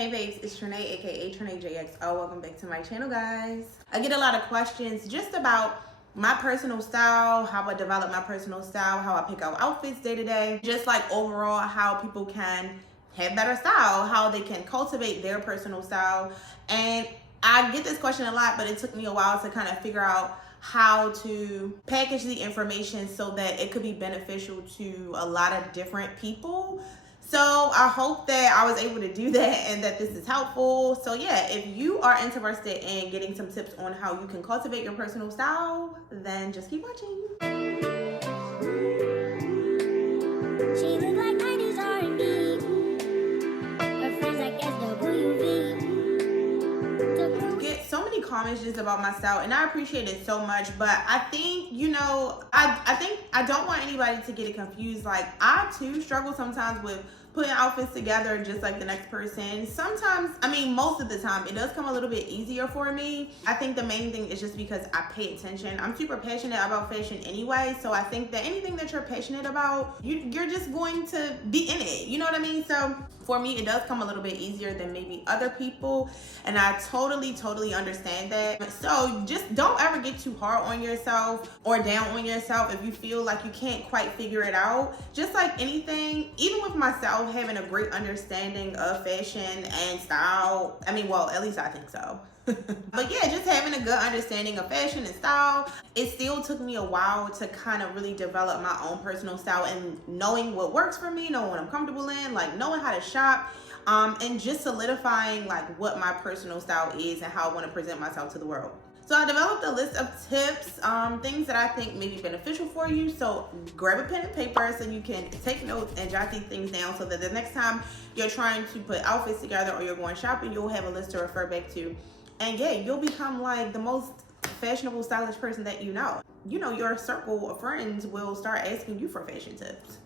Hey babes, it's Trinae, aka Trinae JXO. Welcome back to my channel, guys. I get a lot of questions just about my personal style, how I develop my personal style, how I pick out outfits day to day, just like overall how people can have better style, how they can cultivate their personal style. And I get this question a lot, but it took me a while to kind of figure out how to package the information so that it could be beneficial to a lot of different people. So I hope that I was able to do that and that this is helpful. So yeah, if you are interested in getting some tips on how you can cultivate your personal style, then just keep watching. She look like 90s R&B. Her friends like SWV. Get so many comments just about my style, and I appreciate it so much. But I think, I think I don't want anybody to get it confused. Like, I too struggle sometimes with putting outfits together just like the next person. Sometimes, most of the time, it does come a little bit easier for me. I think the main thing is just because I pay attention. I'm super passionate about fashion anyway, so I think that anything that you're passionate about, you're just going to be in it. You know what I mean? So for me, it does come a little bit easier than maybe other people, and I totally understand that. So just don't ever get too hard on yourself or down on yourself if you feel like you can't quite figure it out. Just like anything, even with myself, having a great understanding of fashion and style. Well, at least I think so. But yeah, just having a good understanding of fashion and style, it still took me a while to kind of really develop my own personal style and knowing what works for me, knowing what I'm comfortable in, like knowing how to shop, and just solidifying like what my personal style is and how I want to present myself to the world. So I developed a list of tips, things that I think may be beneficial for you. So grab a pen and paper so you can take notes and jot these things down so that the next time you're trying to put outfits together or you're going shopping, you'll have a list to refer back to. And yeah, you'll become like the most fashionable, stylish person that you know. Your circle of friends will start asking you for fashion tips.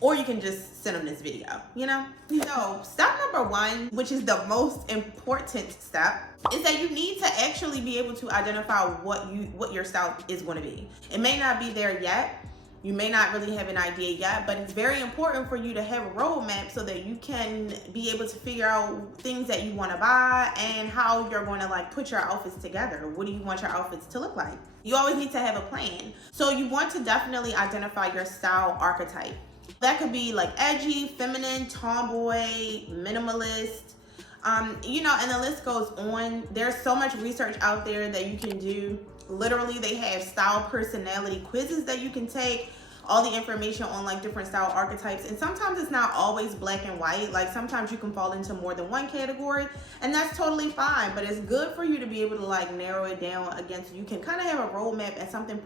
Or you can just send them this video, So step number one, which is the most important step, is that you need to actually be able to identify what your style is going to be. It may not be there yet. You may not really have an idea yet, but it's very important for you to have a roadmap so that you can be able to figure out things that you want to buy and how you're going to like put your outfits together. What do you want your outfits to look like? You always need to have a plan. So you want to definitely identify your style archetype. That could be like edgy, feminine, tomboy, minimalist, and the list goes on. There's so much research out there that you can do. Literally, they have style personality quizzes that you can take, all the information on like different style archetypes. And sometimes it's not always black and white. Like sometimes you can fall into more than one category, and that's totally fine. But it's good for you to be able to like narrow it down against, you can kind of have a roadmap and something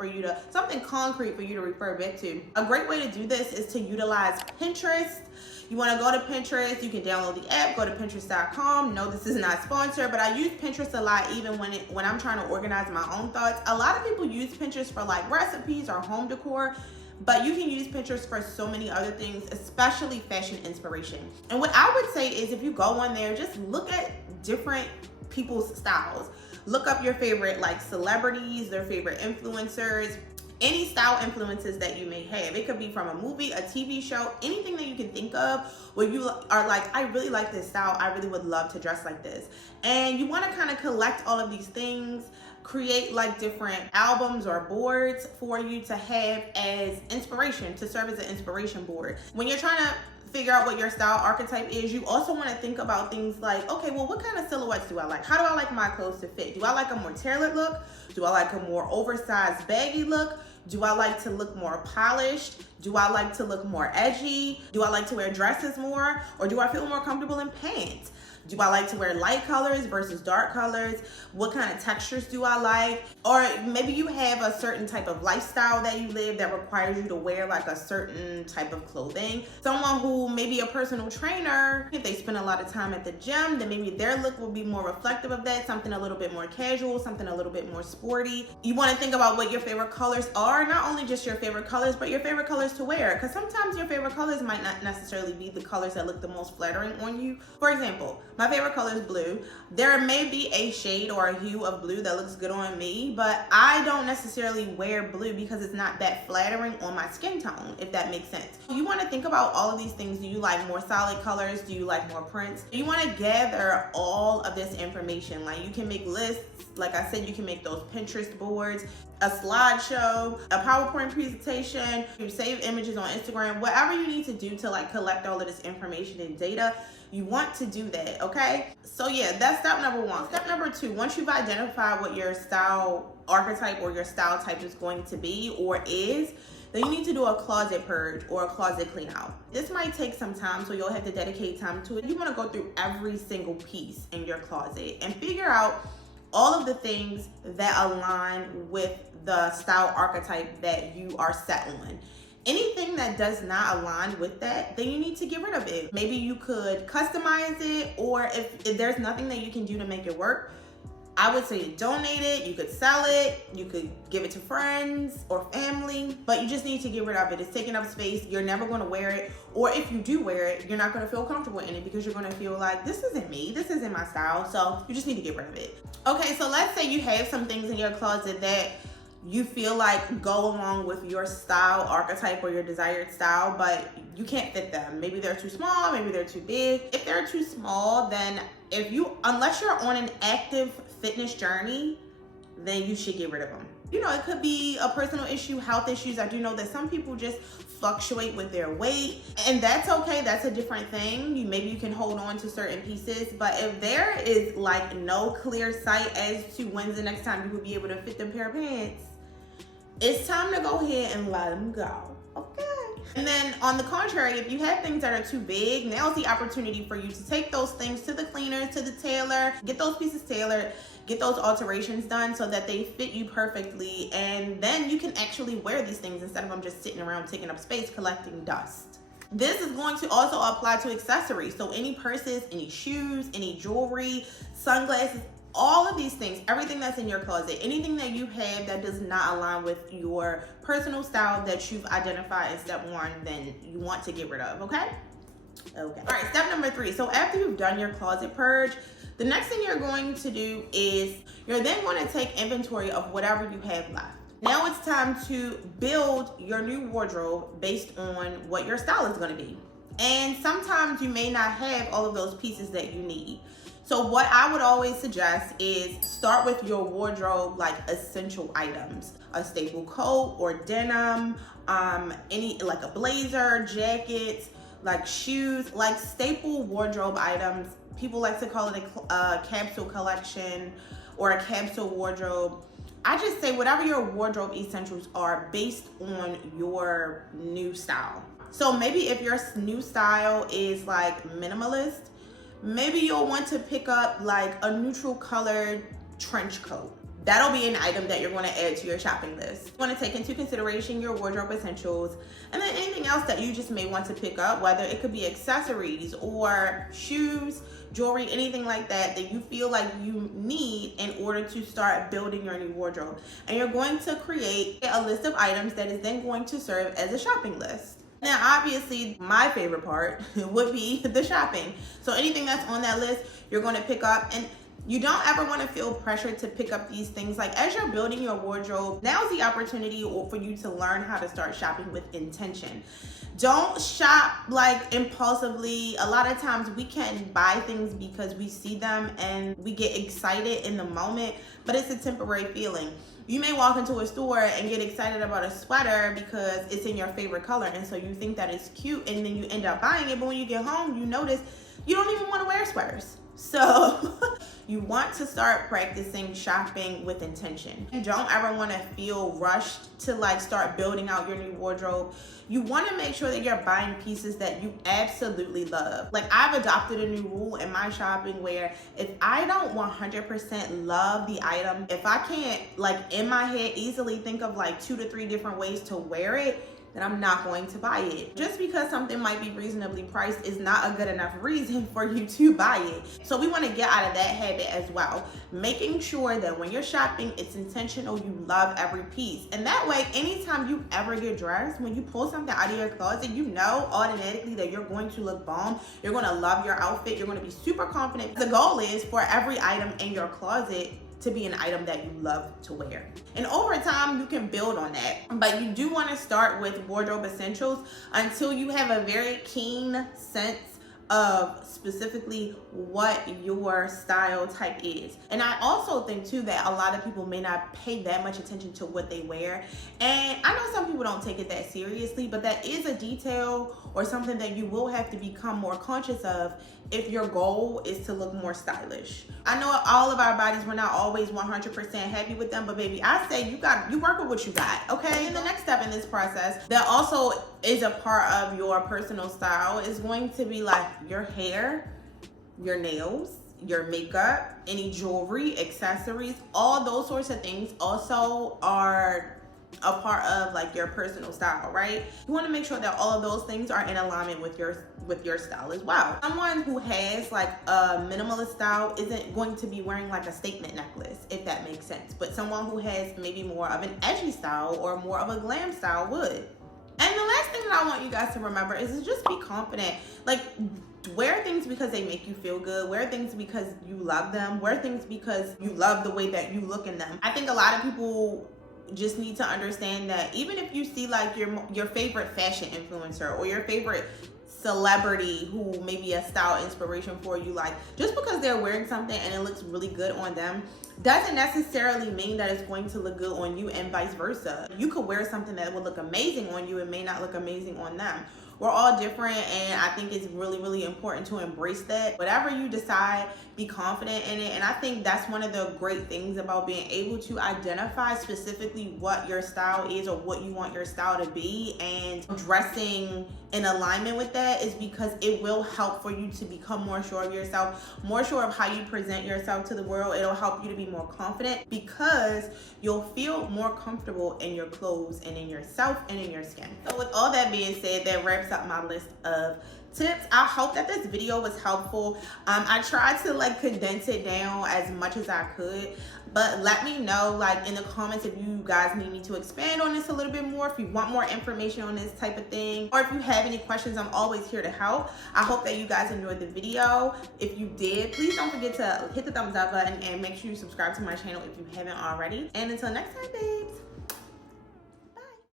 concrete for you to refer back to. A great way to do this is to utilize Pinterest. You want to go to Pinterest, you can download the app, go to pinterest.com. No, this is not sponsored, but I use Pinterest a lot even when I'm trying to organize my own thoughts. A lot of people use Pinterest for like recipes or home decor, but you can use Pinterest for so many other things, especially fashion inspiration. And what I would say is if you go on there, just look at different people's styles. Look up your favorite like celebrities, their favorite influencers, any style influences that you may have. It could be from a movie, a TV show, anything that you can think of where you are like, I really like this style. I really would love to dress like this. And you want to kind of collect all of these things, create like different albums or boards for you to have as inspiration, to serve as an inspiration board. When you're trying to figure out what your style archetype is, you also want to think about things like, okay, well, what kind of silhouettes do I like? How do I like my clothes to fit? Do I like a more tailored look? Do I like a more oversized baggy look? Do I like to look more polished? Do I like to look more edgy? Do I like to wear dresses more? Or do I feel more comfortable in pants? Do I like to wear light colors versus dark colors? What kind of textures do I like? Or maybe you have a certain type of lifestyle that you live that requires you to wear like a certain type of clothing. Someone who may be a personal trainer, if they spend a lot of time at the gym, then maybe their look will be more reflective of that, something a little bit more casual, something a little bit more sporty. You want to think about what your favorite colors are, not only just your favorite colors, but your favorite colors to wear. Because sometimes your favorite colors might not necessarily be the colors that look the most flattering on you. For example, My favorite color is blue. There may be a shade or a hue of blue that looks good on me, but I don't necessarily wear blue because it's not that flattering on my skin tone, if that makes sense. You want to think about all of these things. Do you like more solid colors? Do you like more prints? You want to gather all of this information. Like, you can make lists. Like I said, you can make those Pinterest boards, a slideshow, a PowerPoint presentation, you save images on Instagram, whatever you need to do to like collect all of this information and data. You want to do that, okay? So yeah, that's step number one. Step number two, once you've identified what your style archetype or your style type is going to be or is, then you need to do a closet purge or a closet clean out. This might take some time, so you'll have to dedicate time to it. You want to go through every single piece in your closet and figure out all of the things that align with the style archetype that you are set on. Anything that does not align with that, then you need to get rid of it. Maybe you could customize it, or if there's nothing that you can do to make it work, I would say donate it. You could sell it, you could give it to friends or family, but you just need to get rid of it. It's taking up space. You're never going to wear it, or if you do wear it, you're not going to feel comfortable in it because you're going to feel like, this isn't me, this isn't my style. So you just need to get rid of it. Okay, so let's say you have some things in your closet that you feel like go along with your style archetype or your desired style, but you can't fit them. Maybe they're too small, maybe they're too big. If they're too small, then unless you're on an active fitness journey, then you should get rid of them. You know, it could be a personal issue, health issues. I do know that some people just fluctuate with their weight, and that's okay. That's a different thing. Maybe you can hold on to certain pieces, but if there is like no clear sight as to when's the next time you will be able to fit them pair of pants, it's time to go ahead and let them go, okay? And then on the contrary, if you have things that are too big, now's the opportunity for you to take those things to the cleaner, to the tailor, get those pieces tailored, get those alterations done so that they fit you perfectly, and then you can actually wear these things instead of them just sitting around taking up space collecting dust. This is going to also apply to accessories. So any purses, any shoes, any jewelry, sunglasses, all of these things, everything that's in your closet, anything that you have that does not align with your personal style that you've identified in step one, then you want to get rid of, okay? Okay. All right, step number three. So after you've done your closet purge, the next thing you're going to do is you're then going to take inventory of whatever you have left. Now it's time to build your new wardrobe based on what your style is going to be. And sometimes you may not have all of those pieces that you need. So what I would always suggest is start with your wardrobe like essential items, a staple coat or denim, any like a blazer, jackets, like shoes, like staple wardrobe items. People like to call it a capsule collection or a capsule wardrobe. I just say whatever your wardrobe essentials are based on your new style. So maybe if your new style is like minimalist, maybe you'll want to pick up like a neutral colored trench coat. That'll be an item that you're going to add to your shopping list. You want to take into consideration your wardrobe essentials and then anything else that you just may want to pick up, whether it could be accessories or shoes, jewelry, anything like that you feel like you need in order to start building your new wardrobe. And you're going to create a list of items that is then going to serve as a shopping list. Now, obviously, my favorite part would be the shopping. So anything that's on that list, you're going to pick up. And you don't ever want to feel pressured to pick up these things. Like as you're building your wardrobe, now's the opportunity for you to learn how to start shopping with intention. Don't shop like impulsively. A lot of times we can buy things because we see them and we get excited in the moment, but it's a temporary feeling. You may walk into a store and get excited about a sweater because it's in your favorite color, and so you think that it's cute, and then you end up buying it, but when you get home, you notice you don't even want to wear sweaters. So you want to start practicing shopping with intention. You don't ever want to feel rushed to like start building out your new wardrobe. You want to make sure that you're buying pieces that you absolutely love. Like I've adopted a new rule in my shopping where if I don't 100% love the item, if I can't like in my head easily think of like 2 to 3 different ways to wear it, then I'm not going to buy it. Just because something might be reasonably priced is not a good enough reason for you to buy it. So we want to get out of that habit as well. Making sure that when you're shopping, it's intentional, you love every piece. And that way, anytime you ever get dressed, when you pull something out of your closet, you know automatically that you're going to look bomb. You're going to love your outfit. You're going to be super confident. The goal is for every item in your closet to be an item that you love to wear. And over time, you can build on that. But you do want to start with wardrobe essentials until you have a very keen sense of specifically what your style type is. And I also think too that a lot of people may not pay that much attention to what they wear. And I know some people don't take it that seriously, but that is a detail or something that you will have to become more conscious of if your goal is to look more stylish. I know all of our bodies, we're not always 100% happy with them, but baby, I say you work with what you got, okay? And the next step in this process that also is a part of your personal style is going to be like your hair, your nails, your makeup, any jewelry, accessories, all those sorts of things also are a part of like your personal style, right? You want to make sure that all of those things are in alignment with your style as well. Someone who has like a minimalist style isn't going to be wearing like a statement necklace, if that makes sense. But someone who has maybe more of an edgy style or more of a glam style would. And the last thing that I want you guys to remember is just be confident. Like, wear things because they make you feel good. Wear things because you love them. Wear things because you love the way that you look in them. I think a lot of people just need to understand that even if you see like your favorite fashion influencer or your favorite celebrity who may be a style inspiration for you, like just because they're wearing something and it looks really good on them doesn't necessarily mean that it's going to look good on you, and vice versa. You could wear something that would look amazing on you and may not look amazing on them. We're all different, and I think it's really, really important to embrace that. Whatever you decide, be confident in it. And I think that's one of the great things about being able to identify specifically what your style is or what you want your style to be, and dressing in alignment with that is because it will help for you to become more sure of yourself, more sure of how you present yourself to the world. It'll help you to be more confident because you'll feel more comfortable in your clothes and in yourself and in your skin. So with all that being said, that wraps up my list of tips. I hope that this video was helpful. I tried to like condense it down as much as I could, but let me know like in the comments if you guys need me to expand on this a little bit more, if you want more information on this type of thing, or if you have any questions. I'm always here to help. I hope that you guys enjoyed the video. If you did, please don't forget to hit the thumbs up button and make sure you subscribe to my channel if you haven't already. And until next time, babes.